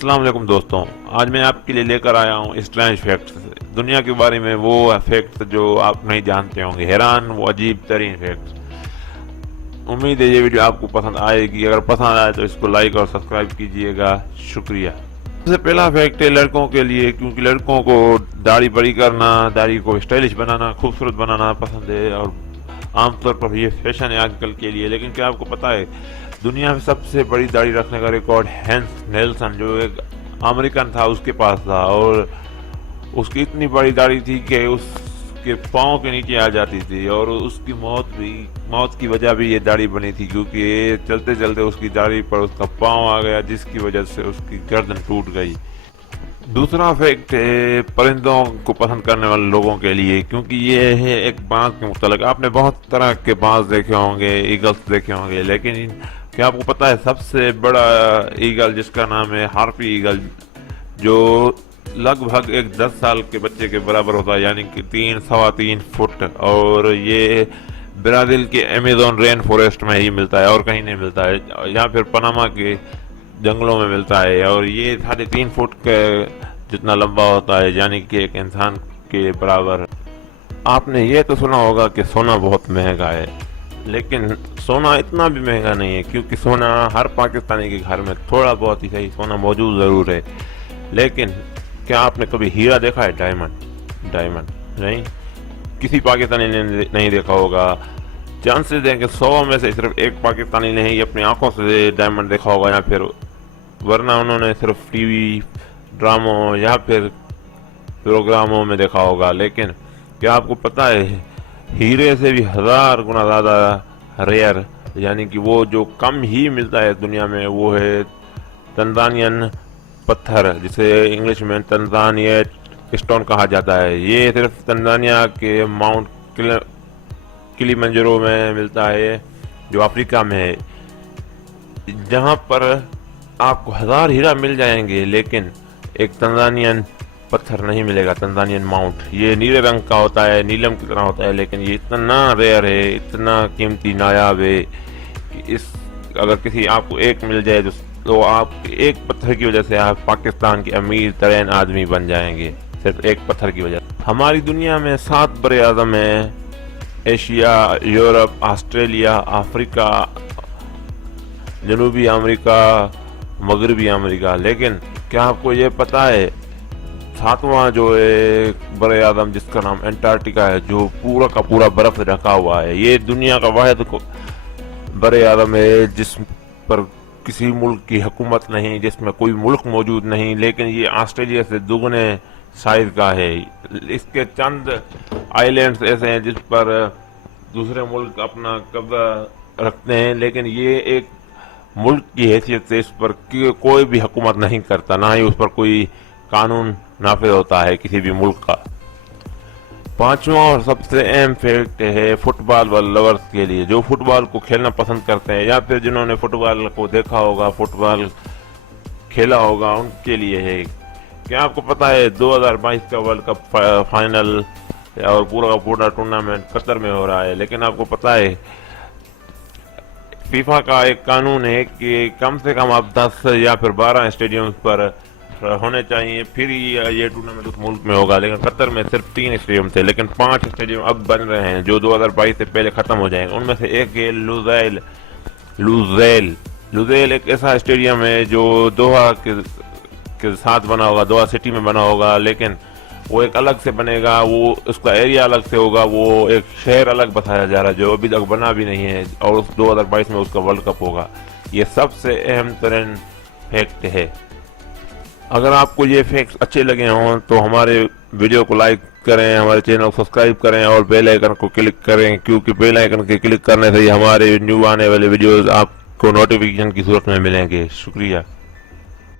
अस्सलाम वालेकुम दोस्तों, आज मैं आपके लिए लेकर आया हूँ स्ट्रेंज फैक्ट्स। दुनिया के बारे में वो फैक्ट्स जो आप नहीं जानते होंगे, हैरान वो अजीब तरीन फैक्ट्स। उम्मीद है ये वीडियो आपको पसंद आएगी। अगर पसंद आए तो इसको लाइक और सब्सक्राइब कीजिएगा। शुक्रिया। सबसे पहला फैक्ट है लड़कों के लिए, क्योंकि लड़कों को दाढ़ी बड़ी करना, दाढ़ी को स्टाइलिश बनाना, खूबसूरत बनाना पसंद है और आमतौर पर ये फैशन है आजकल के लिए। लेकिन क्या आपको पता है दुनिया में सबसे बड़ी दाढ़ी रखने का रिकॉर्ड हैंस नेल्सन, जो एक अमेरिकन था, उसके पास था। और उसकी इतनी बड़ी दाढ़ी थी कि उसके पाँव के नीचे आ जाती थी और उसकी मौत की वजह भी ये दाढ़ी बनी थी, क्योंकि चलते चलते उसकी दाढ़ी पर उसका पाँव आ गया, जिसकी वजह से उसकी गर्दन टूट गई। दूसरा फैक्ट है परिंदों को पसंद करने वाले लोगों के लिए, क्योंकि ये है एक बाज के मुतल्लिक। आपने बहुत तरह के बाज देखे होंगे, ईगल्स देखे होंगे, लेकिन क्या आपको पता है सबसे बड़ा ईगल जिसका नाम है हार्पी ईगल, जो लगभग एक 10 साल के बच्चे के बराबर होता है, यानी कि 3-3.25 फुट। और ये ब्राज़ील के अमेज़न रेन फॉरेस्ट में ही मिलता है और कहीं नहीं मिलता है, या फिर पनामा के जंगलों में मिलता है। और ये 3.5 फुट के जितना लंबा होता है, यानी कि एक इंसान के बराबर। आपने ये तो सुना होगा कि सोना बहुत महंगा है, लेकिन सोना इतना भी महंगा नहीं है, क्योंकि सोना हर पाकिस्तानी के घर में थोड़ा बहुत ही सही सोना मौजूद ज़रूर है। लेकिन क्या आपने कभी हीरा देखा है? डायमंड नहीं, किसी पाकिस्तानी ने नहीं देखा होगा। चांसेस हैं कि 100 में से सिर्फ एक पाकिस्तानी ने ही अपनी आंखों से डायमंड देखा होगा, या फिर वरना उन्होंने सिर्फ टीवी ड्रामों या फिर प्रोग्रामों में देखा होगा। लेकिन क्या आपको पता है हीरे से भी 1000 गुना ज़्यादा रेयर, यानी कि वो जो कम ही मिलता है दुनिया में, वो है तंजानियन पत्थर, जिसे इंग्लिश में तंजानिया स्टोन कहा जाता है। ये सिर्फ तंजानिया के माउंट किलिमंजारो में मिलता है, जो अफ्रीका में है, जहाँ पर आपको 1000 हीरा मिल जाएंगे, लेकिन एक तंजानियन पत्थर नहीं मिलेगा। तंजानियन माउंट ये नीले रंग का होता है, नीलम की तरह होता है, लेकिन ये इतना रेयर है, इतना कीमती नायाब है कि अगर किसी आपको एक मिल जाए तो आप एक पत्थर की वजह से आप पाकिस्तान के अमीर तरीन आदमी बन जाएंगे, सिर्फ एक पत्थर की वजह। हमारी दुनिया में 7 बड़े आज़म हैं: एशिया, यूरोप, ऑस्ट्रेलिया, अफ्रीका, जनूबी अमेरिका, मगरबी अमेरिका। लेकिन क्या आपको ये पता है 7वां जो है बड़े आदम, जिसका नाम अंटार्कटिका है, जो पूरा का पूरा बर्फ से ढका हुआ है, ये दुनिया का वाहिद बड़े आदम है जिस पर किसी मुल्क की हुकूमत नहीं, जिसमें कोई मुल्क मौजूद नहीं, लेकिन ये ऑस्ट्रेलिया से दुगने साइज का है। इसके चंद आइलैंड्स ऐसे हैं जिस पर दूसरे मुल्क अपना कब्जा रखते हैं, लेकिन ये एक मुल्क की हैसियत से इस पर कोई भी हुकूमत नहीं करता, ना ही उस पर कोई कानून नाफिज होता है किसी भी मुल्क का। 5वां और सबसे अहम फैक्ट है फुटबॉल लवर्स के लिए, जो फुटबॉल को खेलना पसंद करते हैं, या फिर जिन्होंने फुटबॉल को देखा होगा, फुटबॉल खेला होगा, उनके लिए है। क्या आपको पता है 2022 का वर्ल्ड कप फाइनल और पूरा का पूरा टूर्नामेंट कतर में हो रहा है, लेकिन आपको पता है फीफा का एक कानून है कि कम से कम अब 10 या फिर 12 स्टेडियम पर होने चाहिए, फिर ये टूर्नामेंट उस मुल्क में होगा। लेकिन कतर में सिर्फ 3 स्टेडियम थे, लेकिन 5 स्टेडियम अब बन रहे हैं, जो 2022 से पहले खत्म हो जाएंगे। उनमें से एक है लुज़ैल एक ऐसा स्टेडियम है जो दोहा के साथ बना होगा, दोहा सिटी में बना होगा, लेकिन वो एक अलग से बनेगा, वो उसका एरिया अलग से होगा, वो एक शहर अलग बताया जा रहा है जो अभी तक बना भी नहीं है, और उस 2022 में उसका वर्ल्ड कप होगा। ये सबसे अहम तरीन फैक्ट है। अगर आपको ये फैक्ट्स अच्छे लगे हों तो हमारे वीडियो को लाइक करें, हमारे चैनल को सब्सक्राइब करें और बेल आइकन को क्लिक करें, क्योंकि बेल आइकन के क्लिक करने से ही हमारे न्यू आने वाले वीडियोस आपको नोटिफिकेशन की सूरत में मिलेंगे। शुक्रिया।